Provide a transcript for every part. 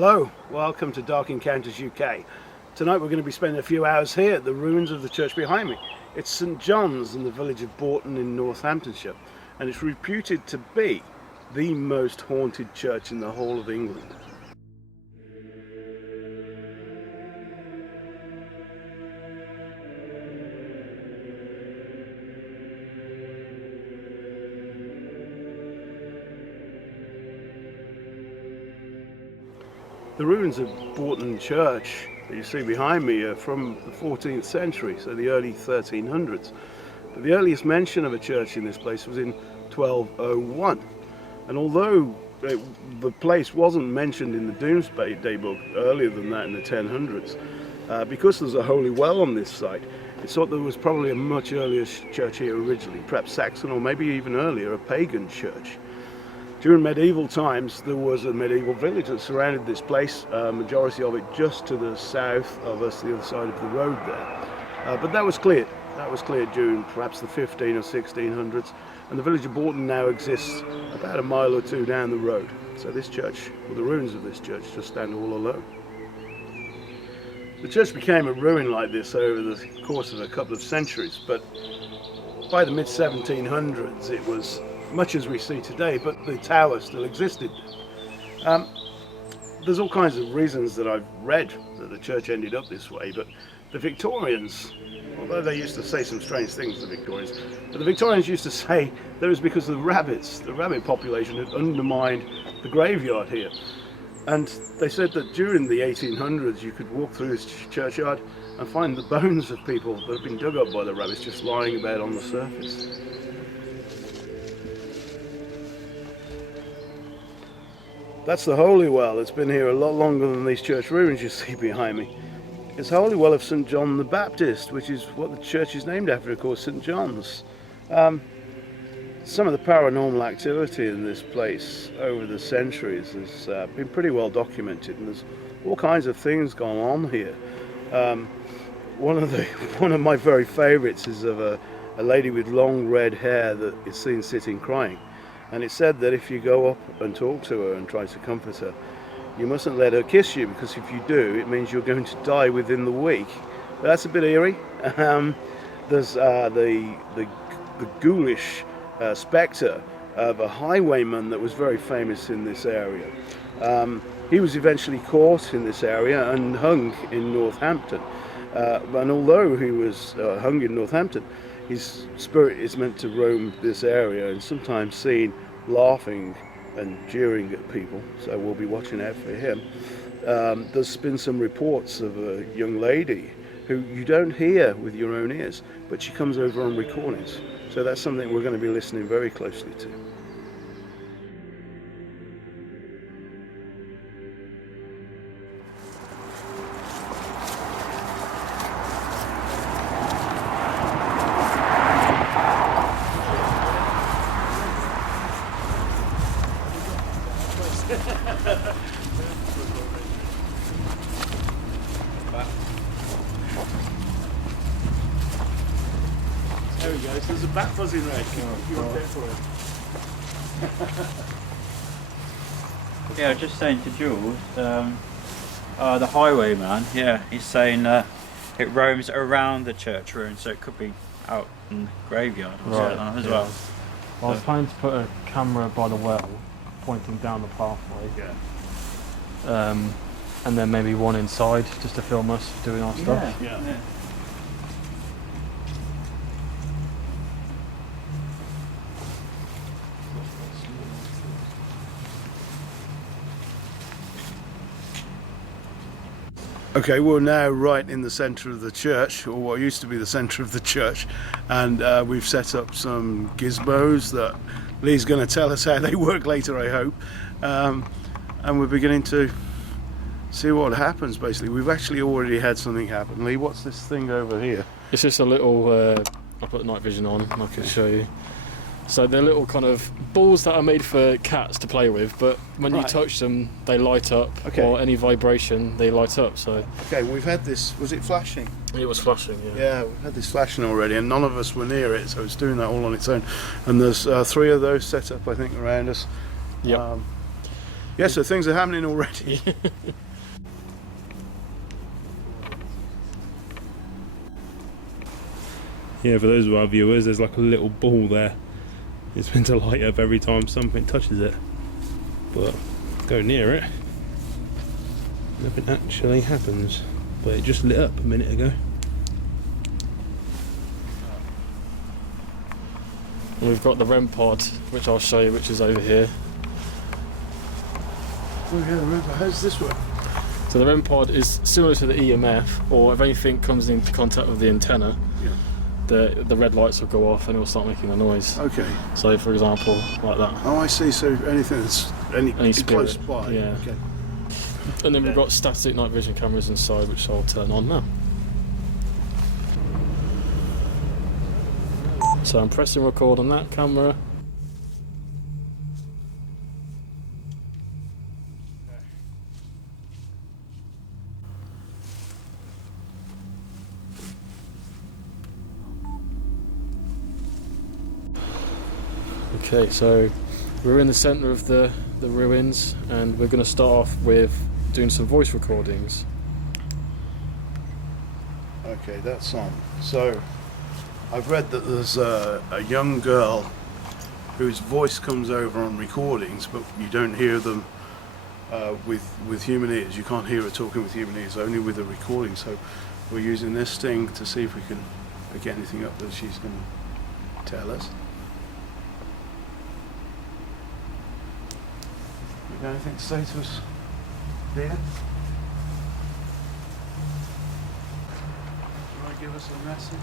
Hello, welcome to Dark Encounters UK. Tonight we're going to be spending a few hours here at the ruins of the church behind me. It's St John's in the village of Bourton in Northamptonshire, and it's reputed to be the most haunted church in the whole of England. The ruins of Bourton Church that you see behind me are from the 14th century, so the early 1300s. But the earliest mention of a church in this place was in 1201. And although the place wasn't mentioned in the Domesday Book earlier than that in the 1000s, because there's a holy well on this site, it's thought there was probably a much earlier church here originally, perhaps Saxon or maybe even earlier, a pagan church. During medieval times, there was a medieval village that surrounded this place, majority of it just to the south of us, the other side of the road there. But that was cleared. That was cleared during perhaps the 15 or 1600s, and the village of Bourton now exists about a mile or two down the road. So this church, or the ruins of this church, just stand all alone. The church became a ruin like this over the course of a couple of centuries, but by the mid-1700s it was much as we see today, but the tower still existed. There's all kinds of reasons that I've read that the church ended up this way, but the Victorians, although they used to say some strange things, the Victorians, but the Victorians used to say that it was because of the rabbits. The rabbit population had undermined the graveyard here. And they said that during the 1800s you could walk through this churchyard and find the bones of people that had been dug up by the rabbits just lying about on the surface. That's the holy well. It's been here a lot longer than these church ruins you see behind me. It's the holy well of St John the Baptist, which is what the church is named after, of course, St John's. Some of the paranormal activity in this place over the centuries has been pretty well documented, and there's all kinds of things going on here. One of my very favourites is of a lady with long red hair that is seen sitting crying. And it's said that if you go up and talk to her and try to comfort her, you mustn't let her kiss you, because if you do, it means you're going to die within the week. But that's a bit eerie. There's the ghoulish spectre of a highwayman that was very famous in this area. He was eventually caught in this area and hung in Northampton. And although he was hung in Northampton, his spirit is meant to roam this area and sometimes seen laughing and jeering at people, so we'll be watching out for him. There's been some reports of a young lady who you don't hear with your own ears, but she comes over on recordings, so that's something we're going to be listening very closely to. There we go, so there's a bat buzzing around. You want to go for it? Yeah, I was just saying to Jules, the Highwayman, yeah, he's saying it roams around the church ruin, so it could be out in the graveyard or something as well. I was planning to put a camera by the well, pointing down the pathway. Yeah. And then maybe one inside, just to film us doing our stuff. Yeah. Okay, we're now right in the centre of the church, or what used to be the centre of the church, and we've set up some gizmos that Lee's going to tell us how they work later, I hope, and we're beginning to see what happens. Basically, we've actually already had something happen. Lee, what's this thing over here? It's just a little, I put night vision on and I can show you. So they're little kind of balls that are made for cats to play with, but when you touch them, they light up, or any vibration, they light up. So okay, we've had this, was it flashing? It was flashing, yeah. Yeah, we've had this flashing already, and none of us were near it, so it's doing that all on its own. And there's 3 of those set up, I think, around us. Yep. Yeah, so things are happening already. Yeah, for those of our viewers, there's like a little ball there. It's meant to light up every time something touches it. But go near it, nothing actually happens. But it just lit up a minute ago. And we've got the REM pod, which I'll show you, which is over here. Oh yeah, remember, how's this work? So the REM pod is similar to the EMF, or if anything comes into contact with the antenna, Yeah. the red lights will go off and it will start making a noise. Okay. So for example, like that. Oh, I see. So anything that's Any close spirit, by. yeah. Okay. And then we've got static night vision cameras inside, which I'll turn on now. So I'm pressing record on that camera. Okay, so we're in the centre of the ruins, and we're going to start off with doing some voice recordings. Okay, that's on. So, I've read that there's a young girl whose voice comes over on recordings, but you don't hear them with human ears. You can't hear her talking with human ears, only with a recording. So, we're using this sting to see if we can pick anything up that she's going to tell us. You got anything to say to us, dear? You want to give us a message?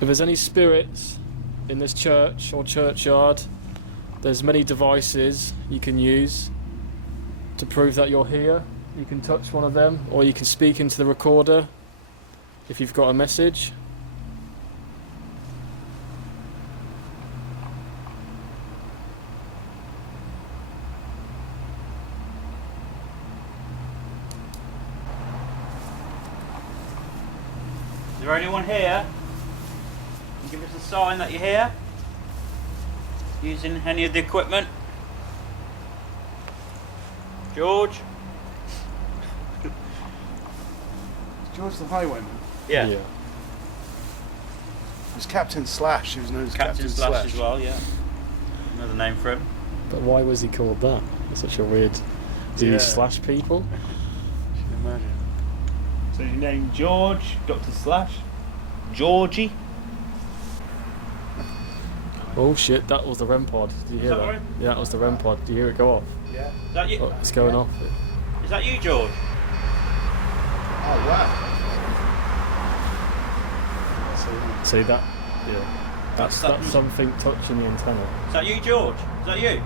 If there's any spirits in this church or churchyard, there's many devices you can use to prove that you're here. You can touch one of them, or you can speak into the recorder if you've got a message. Is there anyone here? Can you give us a sign that you're here? Using any of the equipment? George? George the Highwayman. Yeah. It was Captain Slash. He was known as Captain Slash as well, yeah. Another name for him. But why was he called that? It's such a weird... Do you slash people? You can imagine. So your name George, Dr. Slash, Georgie. Oh shit, that was the REM pod. Did you hear that that? right? Yeah, that was the REM pod. Did you hear it go off? Yeah. Is that you? Oh, it's going off. Is that you, George? Oh wow. See that? Yeah. That's something touching the antenna. Is that you, George? Is that you?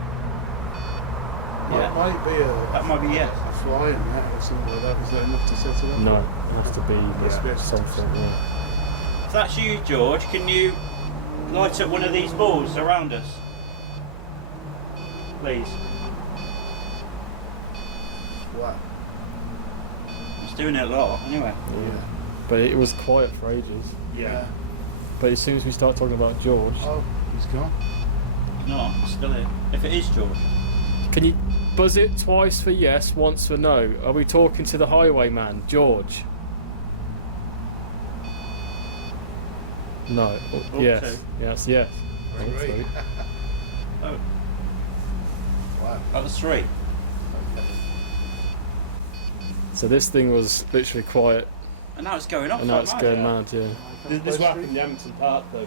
That might be That might be yes. a fly in that or something like that. Is that enough to set it up? No, it has to be something. Yeah. If that's you, George, can you light up one of these balls around us? Please. Wow. It's doing it a lot, anyway. Yeah. But it was quiet for ages. Yeah. But as soon as we start talking about George, Oh, he's gone. No, it's still here. If it is George. can you buzz it twice for yes, once for no? Are we talking to the Highwayman, George? No. Oh, yes. two. Yes. Yes. Great. Three. Oh, Wow. that was 3. So this thing was literally quiet, And now it's going off. and now like it's mad. going mad. Yeah. This is what happened in Hampton Park though.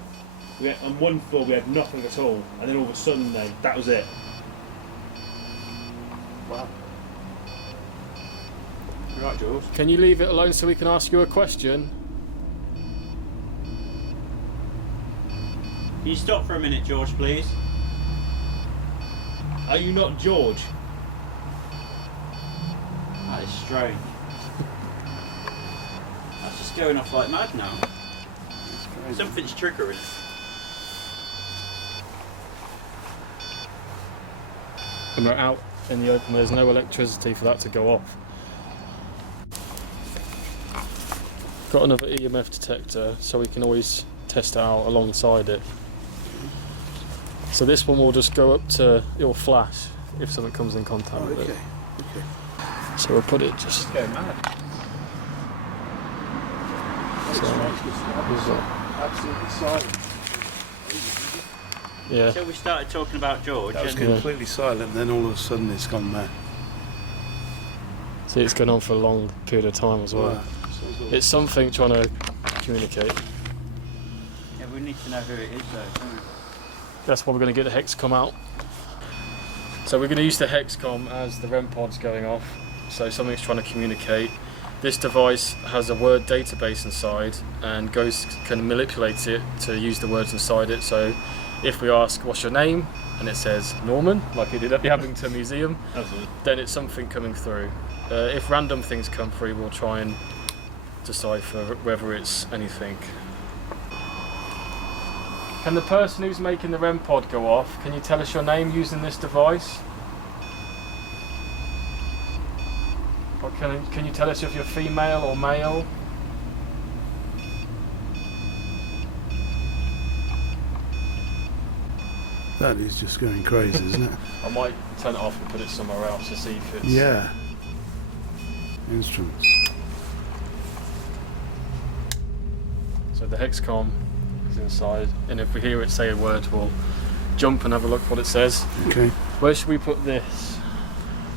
We had, on one floor we had nothing at all, and then all of a sudden that was it. Wow. You're right, George. Can you leave it alone so we can ask you a question? Can you stop for a minute, George, please? Are you not George? That is strange. That's just going off like mad now. Something's triggering it. And we're out in the open. There's no electricity for that to go off. got another EMF detector, so we can always test it out alongside it. So this one will just go up to, it will flash if something comes in contact with it. Okay. So we'll put it just... Go mad. Absolutely silent. Yeah. Until we started talking about George. That was and completely silent, then all of a sudden it's gone mad. See, it's going on for a long period of time as well. Wow. It's something trying to communicate. Yeah, we need to know who it is though, don't we? That's why we're going to get the Hexcom out. So we're going to use the Hexcom as the REM pod's going off. So something's trying to communicate. This device has a word database inside, and Ghost can manipulate it to use the words inside it. So if we ask, what's your name? And it says Norman, like it did at the Abington Museum, then it's something coming through. If random things come through, we'll try and decipher whether it's anything. Can the person who's making the REM pod go off, can you tell us your name using this device? Or can you tell us if you're female or male? That is just going crazy, isn't it? I might turn it off and put it somewhere else to see if it's... Yeah. Instruments. So the Hexcom is inside, and if we hear it say a word, we'll jump and have a look what it says. Okay. Where should we put this,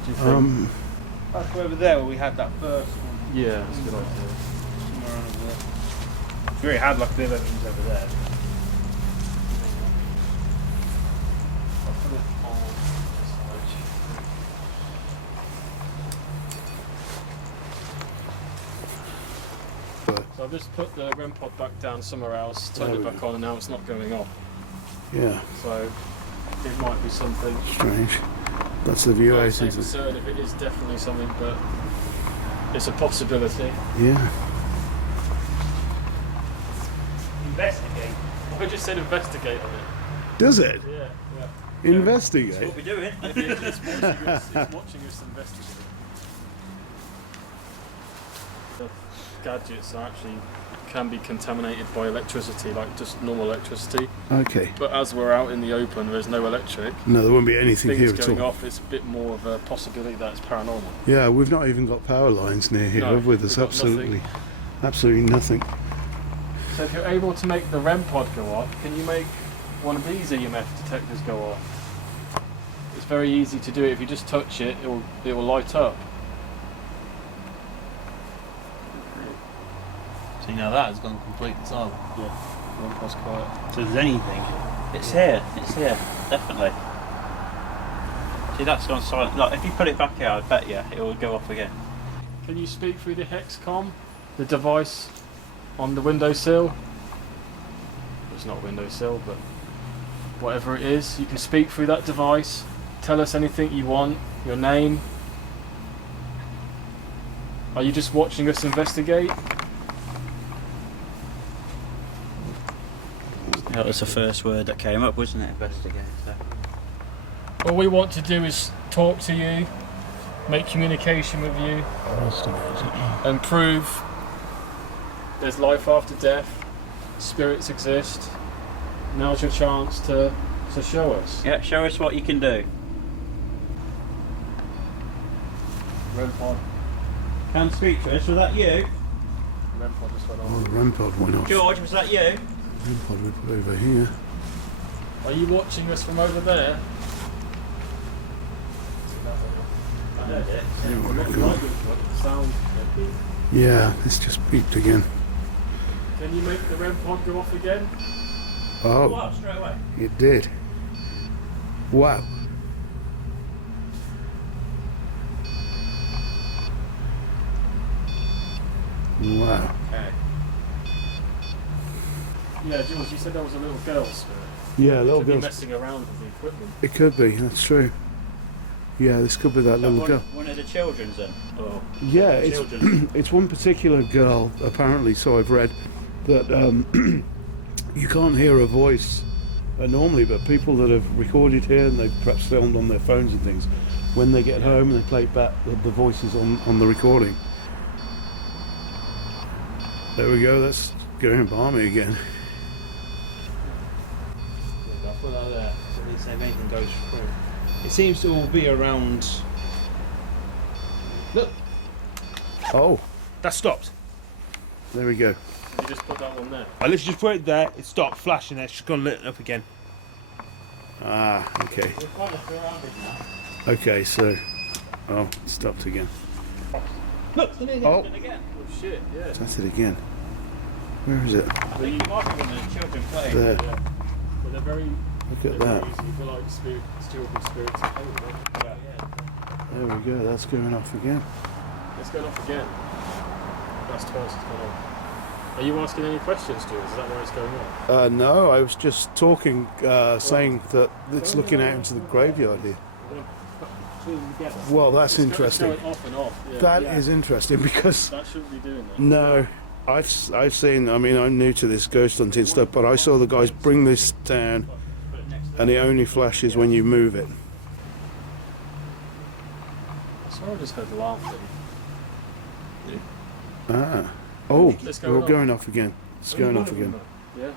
do you think? Back over there where we had that first one. Yeah, that's a good idea. Somewhere over there. It's very hard like the other things over there. I'll put it on this side. So I've just put the REM pod back down somewhere else, turned it back on, and now it's not going off. Yeah. So it might be something. Strange. That's the view I I'm see. not certain if it is definitely something, but it's a possibility. Yeah. Investigate. I just said investigate on it. Does it? Yeah. Investigate. That's what we're doing. It's watching us investigate. The gadgets are actually can be contaminated by electricity, like just normal electricity. Okay. But as we're out in the open, there's no electric. No, there won't be anything Things here at going all. off, it's a bit more of a possibility that it's paranormal. Yeah, we've not even got power lines near here, No, have we? There's we've got absolutely nothing. So if you're able to make the REM pod go off, can you make one of these EMF detectors go off? It's very easy to do it. If you just touch it, it will light up. So now that has gone completely silent. Yeah, REM pod's quiet. So if there's anything, It's here, definitely. See, that's gone silent. Like, if you put it back out, I bet you it will go off again. Can you speak through the Hexcom, the device on the windowsill? It's not a windowsill, but whatever it is, you can speak through that device. Tell us anything you want, your name. Are you just watching us investigate? That was the first word that came up, wasn't it? Investigate. So. All we want to do is talk to you, make communication with you, and prove there's life after death, spirits exist. Now's your chance to show us. Yeah, show us what you can do. REM pod. Can speak to us. Was that you? REM pod just went Oh, on. the REM pod went off. George, was that you? REM pod we put over here. Are you watching us from over there? I heard it. Sound. Yeah, it's just beeped again. Can you make the REM pod go off again? Oh, What? Straight away. it did. Wow. Wow. Okay. Yeah, Jules, you said there was a little girl spirit. Yeah, a little Could be girl. messing around with the equipment. It could be, that's true. Yeah, this could be that little girl. One of the children's then? Or Yeah, it's, children's? it's one particular girl, apparently, so I've read, that you can't hear her voice normally, but people that have recorded here and they've perhaps filmed on their phones and things, when they get home and they play back the voices on the recording. There we go, that's going balmy again. I'll put that there, so at least if anything goes through. It seems to all be around... Look! Oh, That stopped. there we go. You just put that one there. I literally just put it there, it stopped flashing, it's just gone lit up again. Ah, okay. We're kind of surrounded now. Okay, so... Oh, it stopped again. Look, the Oh, Again. Oh shit, yeah. that's it again. Where is it? I think you might be one of the children playing. There. Yeah. But they're very, Look they're at very that. useful for like children's spirits. There we go, that's going off again. It's going off again. That's twice it's gone off. Are you asking any questions, Jules? Is that why it's going off? No, I was just talking, saying that it's looking out into the graveyard here. Well, that's interesting. It's going off and off. Yeah. That is interesting because That shouldn't be doing that. no, I've seen. I mean, I'm new to this ghost hunting stuff, but I saw the guys bring this down, and it only flashes when you move it. Sorry, I just heard laughing. Ah, oh, It's we're going off. going off again. It's going off again. Yeah.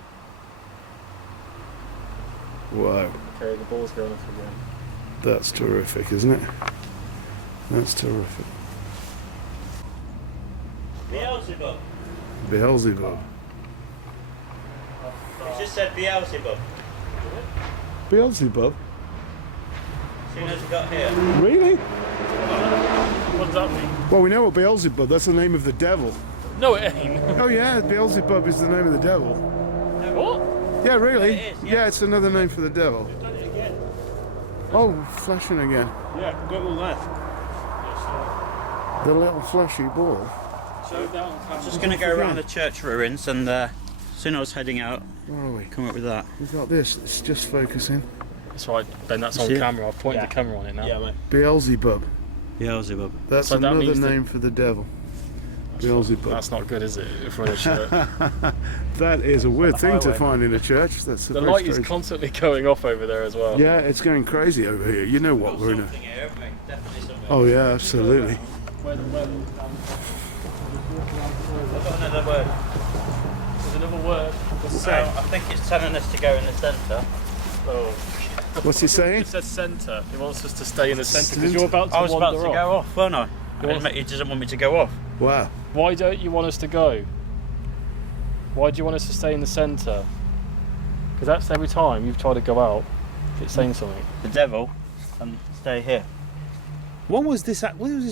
Wow, Okay, the ball's going off again. that's terrific, isn't it? That's terrific. Beelzebub. Beelzebub. It just said Beelzebub. Beelzebub? As soon as we got here. Really? What does that mean? Well, we know what Beelzebub. That's the name of the devil. No, it ain't. Oh yeah, Beelzebub is the name of the devil. What? Yeah, really? It is, yeah. Yeah, it's another name for the devil. Done it again. Oh, flashing again. Yeah, got all that. The little flashy ball. I'm just going to go around the church ruins and as soon as I was heading out, Where are we? come up with that. We've got this. It's just focusing. That's right, Ben, that's on See it? camera. I've pointed the camera on it now. Yeah, mate. Beelzebub. Beelzebub. That's So that another means that- name for the devil. Beelzebub. That's not good, is it? For a church. That is a weird thing to Highwayman. find in a church. That's The very light is strange. constantly going off over there as well. Yeah, it's going crazy over here. You know what we're in a. Something here, haven't we? Definitely something. Oh yeah, absolutely. I've got another word. There's another word. I think it's telling us to go in the centre. Oh. What's he saying? It says centre. He wants us to stay in the centre because Centre? you're about to I was about to wander go off. off, weren't I? He doesn't want me to go off. Wow. Why don't you want us to go? Why do you want us to stay in the centre? Because that's every time you've tried to go out, it's saying something. The devil, and stay here. What was this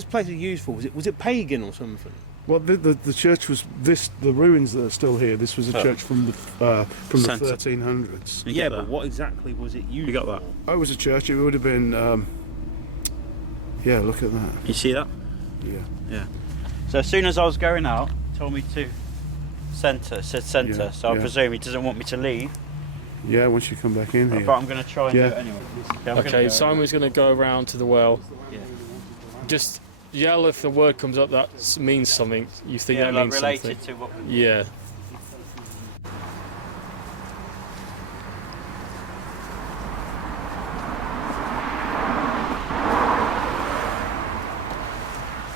place used for? Was it pagan or something? Well, the church was this. The ruins that are still here. This was a church from the Centre. 1300s. You Yeah, get but that? what exactly was it used You got for? that? Oh, it was a church. It would have been. Yeah, look at that. You see that? Yeah. So as soon as I was going out, it told me to centre. It said centre, Yeah, so I yeah. presume he doesn't want me to leave. Yeah, once you come back in here. But I'm going to try and Yeah. do it anyway. Yeah, I'm Okay, gonna go. Simon's going to go around to the well. Yeah. Just yell if the word comes up that means something. You think Yeah, that like means related something. to what. Yeah.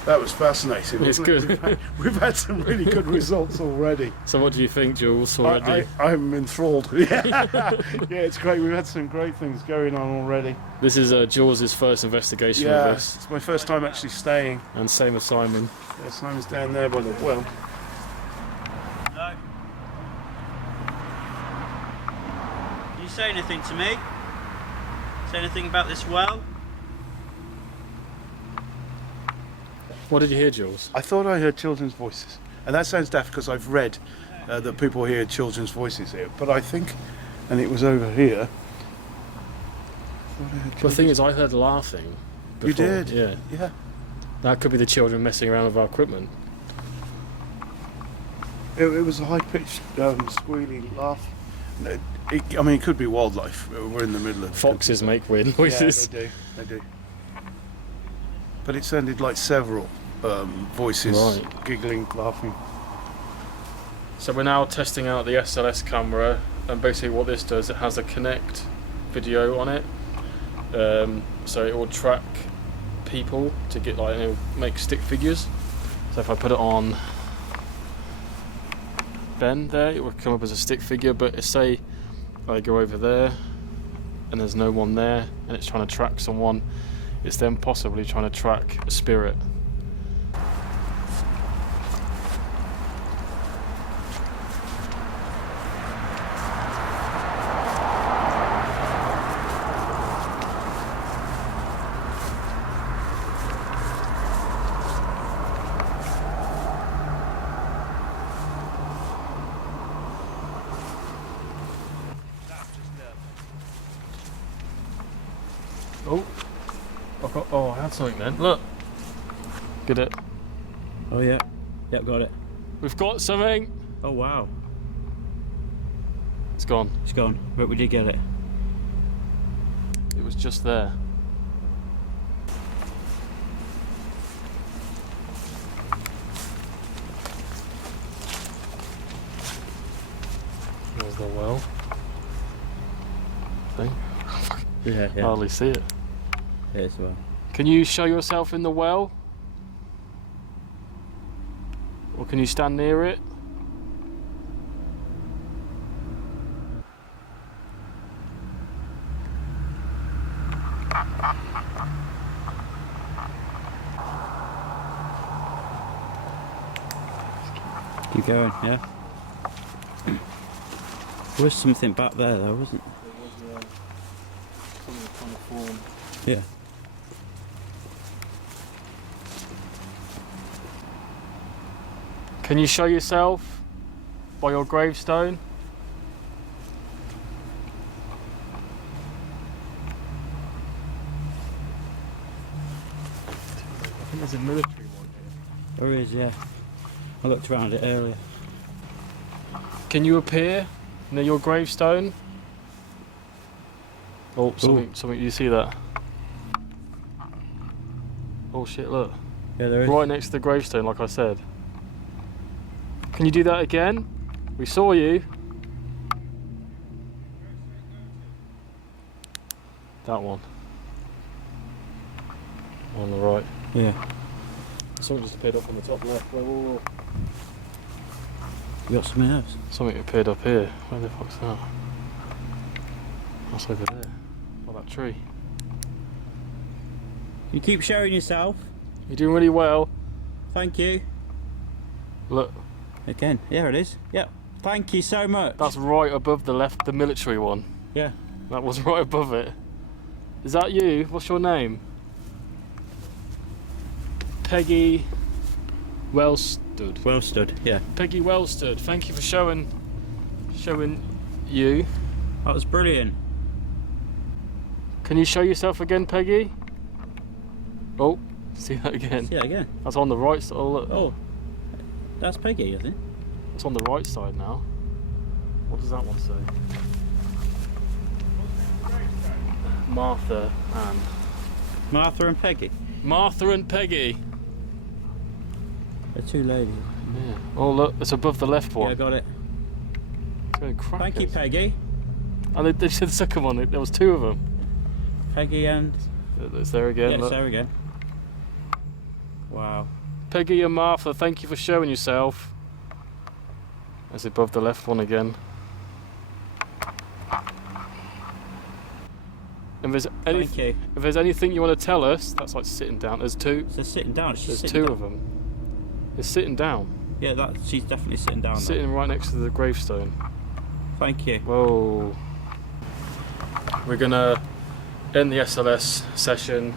That was fascinating. It's wasn't it? good. We've had some really good results already. So what do you think, Jules, already? I'm enthralled. Yeah. Yeah, it's great. We've had some great things going on already. This is Jules' first investigation Yeah, of this. it's my first time actually staying. And same with Simon. Yeah, Simon's down there by the well. No. Can you say anything to me? Say anything about this well? What did you hear, Jules? I thought I heard children's voices, and that sounds daft because I've read that people hear children's voices here. But I think, and it was over here. The thing is, I heard laughing. You before. did? Yeah. Yeah. That could be the children messing around with our equipment. It was a high-pitched, squealy laugh. I mean, it could be wildlife. We're in the middle of Foxes make weird noises. Yeah, they do. But it sounded like several voices, Right. giggling, laughing. So we're now testing out the SLS camera, and basically what this does, it has a Connect video on it. So it will track people to get it will make stick figures. So if I put it on bend there, it would come up as a stick figure, but say I go over there and there's no one there and it's trying to track someone, it's then possibly trying to track a spirit. Oh, I had something then. Look. Get it. Oh yeah. Yep, got it. We've got something. Oh wow. It's gone. It's gone. Where would you get it? It was just there. There's the well thing. Yeah. Hardly see it. Here's the well. Can you show yourself in the well? Or can you stand near it? Keep going, yeah. There was something back there though, wasn't there? There was something kind of form. Yeah. Can you show yourself by your gravestone? I think there's a military one here. There is, yeah. I looked around it earlier. Can you appear near your gravestone? Oh, something, you see that? Oh shit, look. Yeah, there is. Right next to the gravestone, like I said. Can you do that again? We saw you. That one. On the right. Yeah. Something just appeared up on the top left. Whoa. You got something else? Something appeared up here. Where the fuck's that? That's over there. Oh, that tree. You keep showing yourself. You're doing really well. Thank you. Look. Again. Yeah, it is. Yep. Thank you so much. That's right above the left, the military one. Yeah. That was right above it. Is that you? What's your name? Peggy Wellstood. Wellstood, yeah. Peggy Wellstood. Thank you for showing you. That was brilliant. Can you show yourself again, Peggy? Oh, see that again. See that again. That's on the right side. Oh, look. Oh. That's Peggy, I think. It's on the right side now. What does that one say? Martha and Martha and Peggy. Martha and Peggy. They're two ladies. Yeah. Oh look, it's above the left one. Yeah, I got it. It's going crackers. Thank you, Peggy. And they said suck 'em on it. There was two of them. Peggy and... It's there again. Yeah, look. it's there again. Wow. Peggy and Martha, thank you for showing yourself. It's above the left one again. And Thank you. if there's anything you want to tell us, that's like sitting down. There's two. They're sitting down. She's There's sitting two down. of them. It's sitting down. Yeah, she's definitely sitting down. Sitting right next to the gravestone. Thank you. Whoa. We're gonna end the SLS session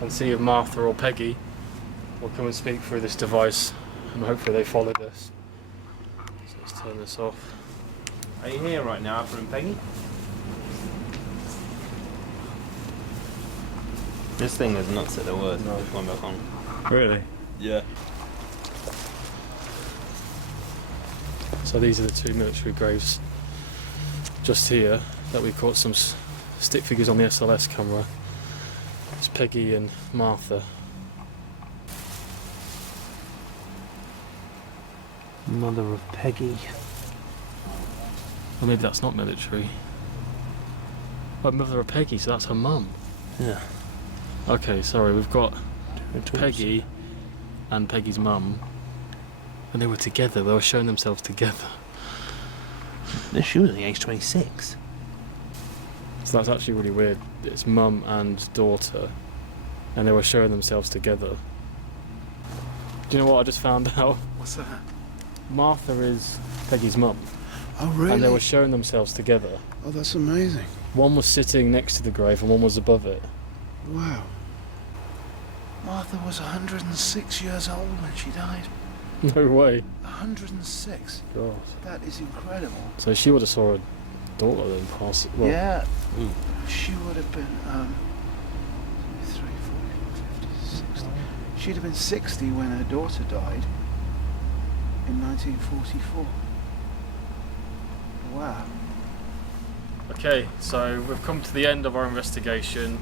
and see if Martha or Peggy will come and speak through this device, and hopefully they followed us. So let's turn this off. Are you here right now, Arthur and Peggy? This thing is nuts at the worst. No. Just going back on. Really? Yeah. So these are the two military graves just here that we caught some stick figures on the SLS camera. It's Peggy and Martha. Mother of Peggy. Well, maybe that's not military. But mother of Peggy, so that's her mum. Yeah. Okay, sorry, we've got Peggy and Peggy's mum, and they were together. They were showing themselves together. She was only age 26. So that's actually really weird. It's mum and daughter, and they were showing themselves together. Do you know what I just found out? What's that? Martha is Peggy's mum, Oh, really? and they were showing themselves together. Oh, that's amazing. One was sitting next to the grave and one was above it. Wow. Martha was 106 years old when she died. No way. 106. God. That is incredible. So she would have saw her daughter then pass. Well, Yeah. Mm. She would have been 3, 4, 50, 60. She'd have been 60 when her daughter died in 1944. Wow. Okay, so we've come to the end of our investigation,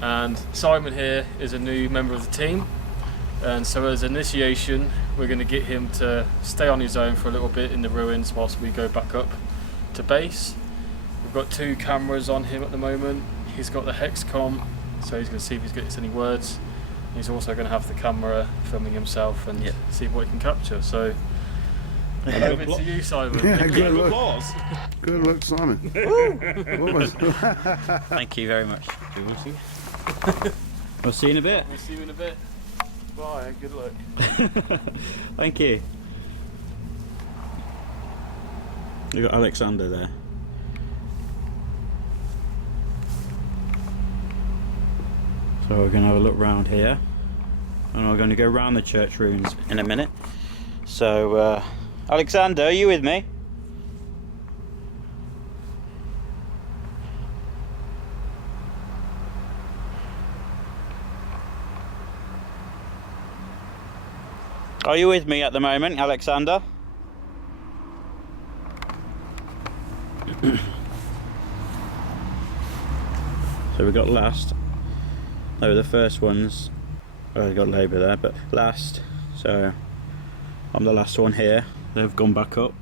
and Simon here is a new member of the team, and so as initiation we're going to get him to stay on his own for a little bit in the ruins whilst we go back up to base. We've got 2 cameras on him at the moment. He's got the Hexcom, so he's going to see if he's getting any words. He's also going to have the camera filming himself and see what he can capture. So over to you, Simon. Yeah, good luck. Applause. Good luck, Simon. What was Thank you very much. We'll see you in a bit. We'll see you in a bit. Bye, good luck. Thank you. You got Alexander there. So we're going to have a look round here, and we're going to go round the church ruins in a minute. So Alexander, are you with me? Are you with me at the moment, Alexander? So we got last. They were the first ones. Oh, we got Labour there, but last. So I'm the last one here. They've gone back up.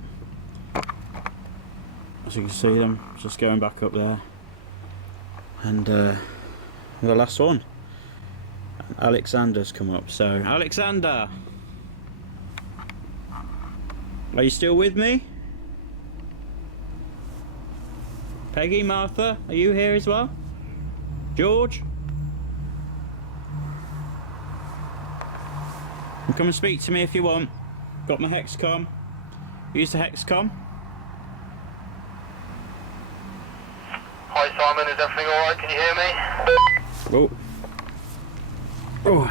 As you can see them, just going back up there. And I'm the last one. And Alexander's come up. So Alexander, are you still with me? Peggy, Martha, are you here as well? George? And come and speak to me if you want. Got my Hexcom. Use the Hexcom. Hi Simon, is everything alright? Can you hear me? Oh. Oh.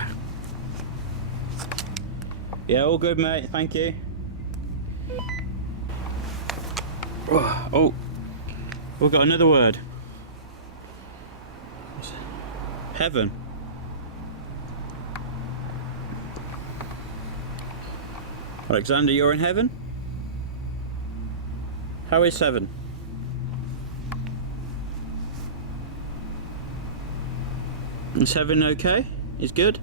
Yeah, all good, mate. Thank you. Oh. We've got another word. Heaven. Alexander, you're in heaven? How is heaven? Is heaven okay? Is good?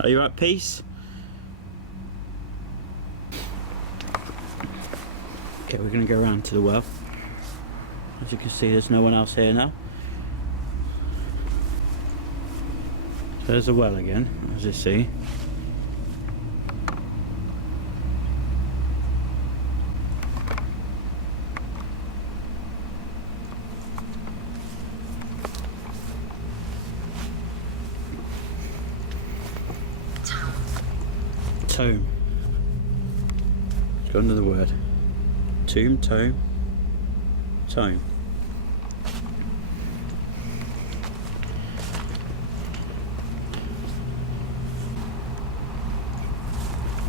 Are you at peace? Okay, we're going to go around to the well. As you can see, there's no one else here now. So there's the well again, as you see. Tome. It's got another word. Tomb, tome, tome.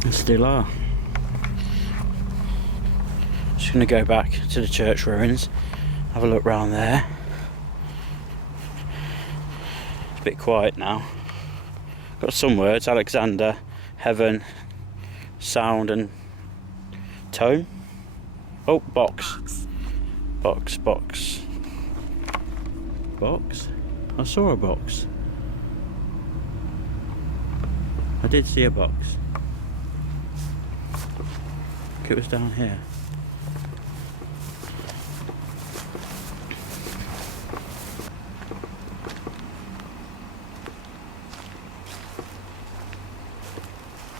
And still are. Just going to go back to the church ruins, have a look round there. It's a bit quiet now. Got some words: Alexander, heaven, sound, and tome. Oh, box. Box, box. Box? I saw a box. I did see a box. It was down here.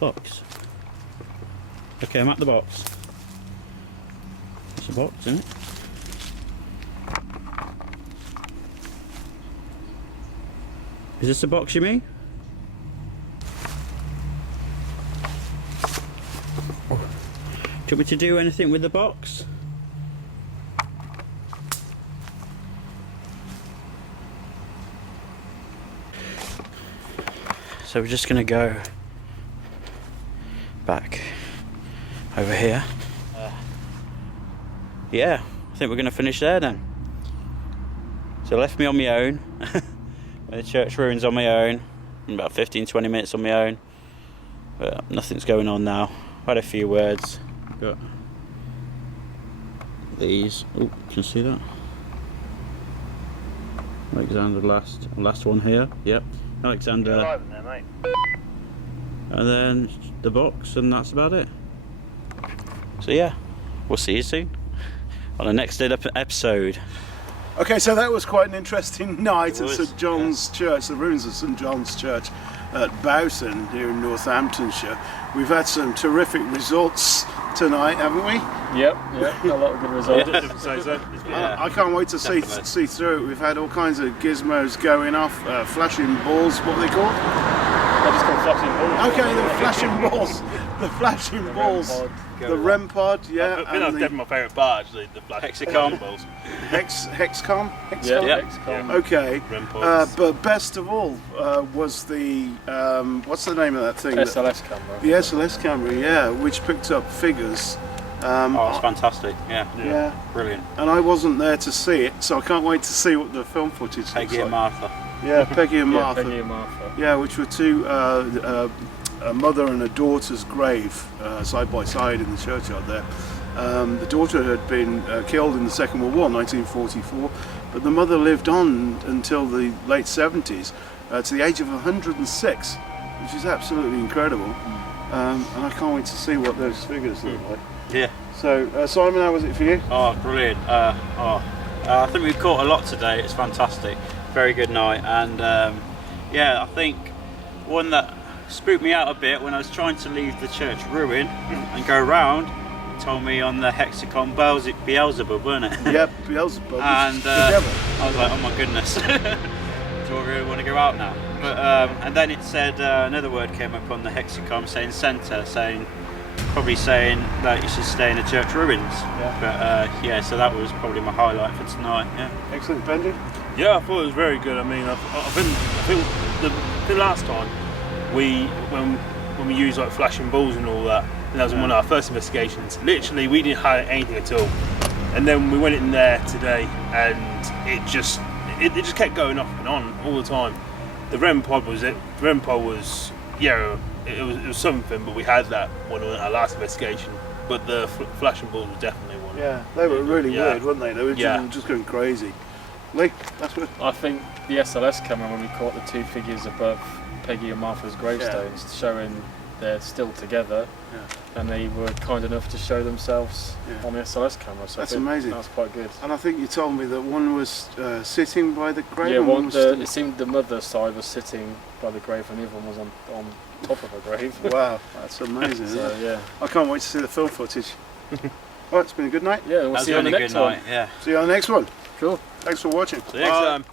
Box. Okay, I'm at the box. It's a box, isn't it? Is this the box you mean? Do you want me to do anything with the box? So we're just going to go back over here. Yeah, I think we're going to finish there then. So left me on my own. The church ruins on my own. About 15-20 minutes on my own. But nothing's going on now. Had a few words. Got these. Oh, can you see that? Alexander, last one here. Yep. Alexander. There, mate. And then the box, and that's about it. So yeah, we'll see you soon on the next episode. Okay, so that was quite an interesting night at St John's Church, the ruins of St John's Church at Bowson here in Northamptonshire. We've had some terrific results tonight, haven't we? Yep, a lot of good results. I can't wait to see through it. We've had all kinds of gizmos going off, flashing balls, what are they called? They're just called flashing balls. Okay, the flashing balls. The flashing balls. The REM pod, yeah. I think that's definitely my favourite part, actually, the Hexcom balls. Hexcom? Yeah. Hexcom. Okay. REM pods. But best of all was the, what's the name of that thing? SLS camera. The SLS camera, yeah, which picked up figures. Oh, it's fantastic. Yeah. Brilliant. And I wasn't there to see it, so I can't wait to see what the film footage looks Peggy like. and Martha. Yeah, Peggy and Martha. Peggy and Martha. Yeah, which were two, a mother and a daughter's grave side by side in the churchyard there. The daughter had been killed in the Second World War, 1944, but the mother lived on until the late 70s to the age of 106, which is absolutely incredible. And I can't wait to see what those figures look like. Yeah. So, Simon, how was it for you? Oh, brilliant. I think we've caught a lot today. It's fantastic. Very good night. And yeah, I think one that spooked me out a bit when I was trying to leave the church ruin and go round, told me on the Hexcom Beelzebub, weren't it? Yep, Beelzebub. And I was like, oh my goodness, do I really want to go out now? But and then it said another word came up on the Hexcom saying centre, probably saying that you should stay in the church ruins. Yeah. But yeah, so that was probably my highlight for tonight. Yeah. Excellent, Benji. Yeah, I thought it was very good. I mean, I think the last time when we used like flashing balls and all that, and that was one of our first investigations. Literally, we didn't hide anything at all, and then we went in there today, and it just kept going off and on all the time. The REM pod was it. The REM pod was it was something, but we had that one on our last investigation. But the flashing balls were definitely one. Yeah, they were really weird, weren't they? They were just going crazy. Lee, that's what. I think the SLS camera, when we caught the two figures above Peggy and Martha's gravestones, showing they're still together, and they were kind enough to show themselves on the SLS camera. So that's amazing. That's quite good. And I think you told me that one was sitting by the grave. Yeah, it seemed the mother's side was sitting by the grave, and the other one was on top of a grave. Wow, that's amazing. So yeah, I can't wait to see the film footage. Well, it's been a good night. Yeah, we'll see you on the next one. Yeah. See you on the next one. Cool. Thanks for watching. See you next time.